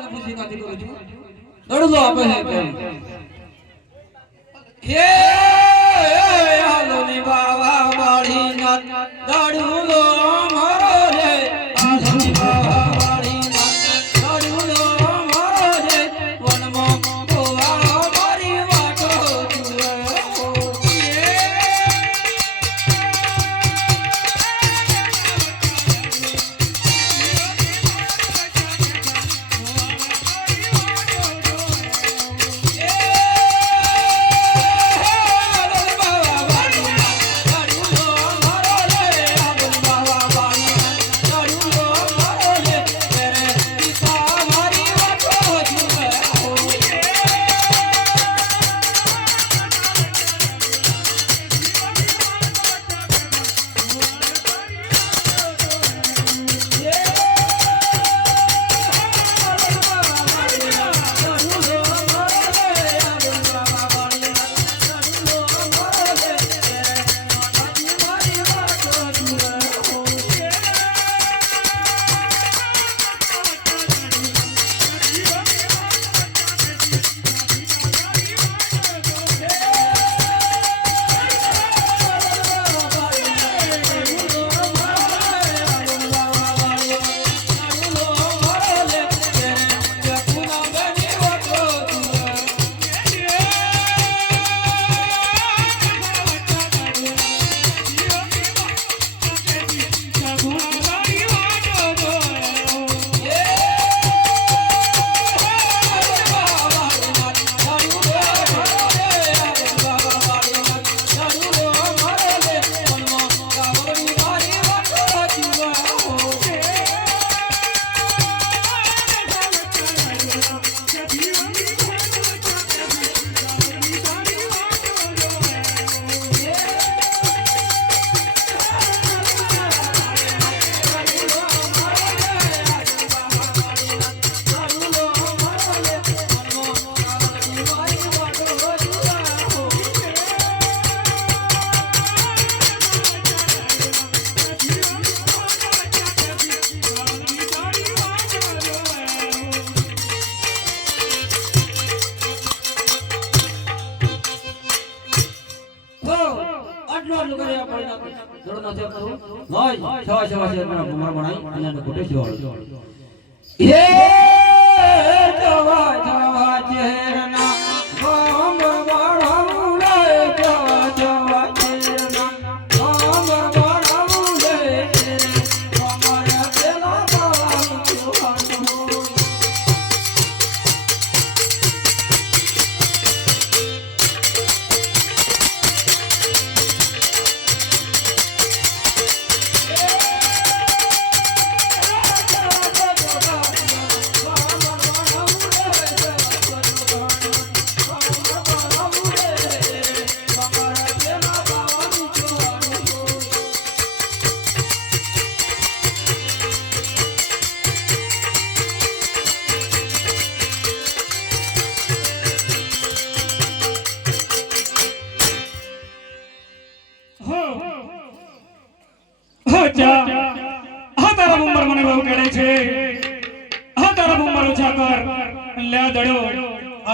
સવાલ પૂછી નથી કરું છું. દડલો આપે છે એ મોજ સવા સવા શેરમાં ભમર અને ગોટે જોડ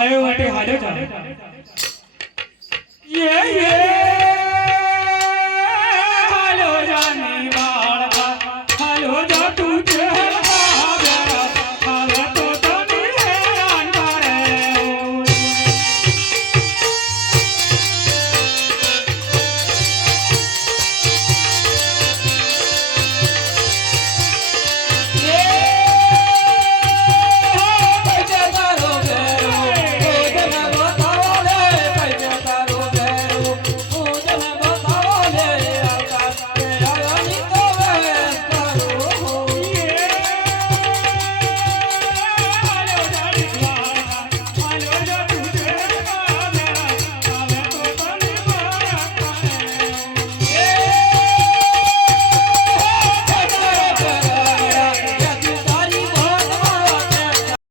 આવ્યો માટે હાજો ચાલો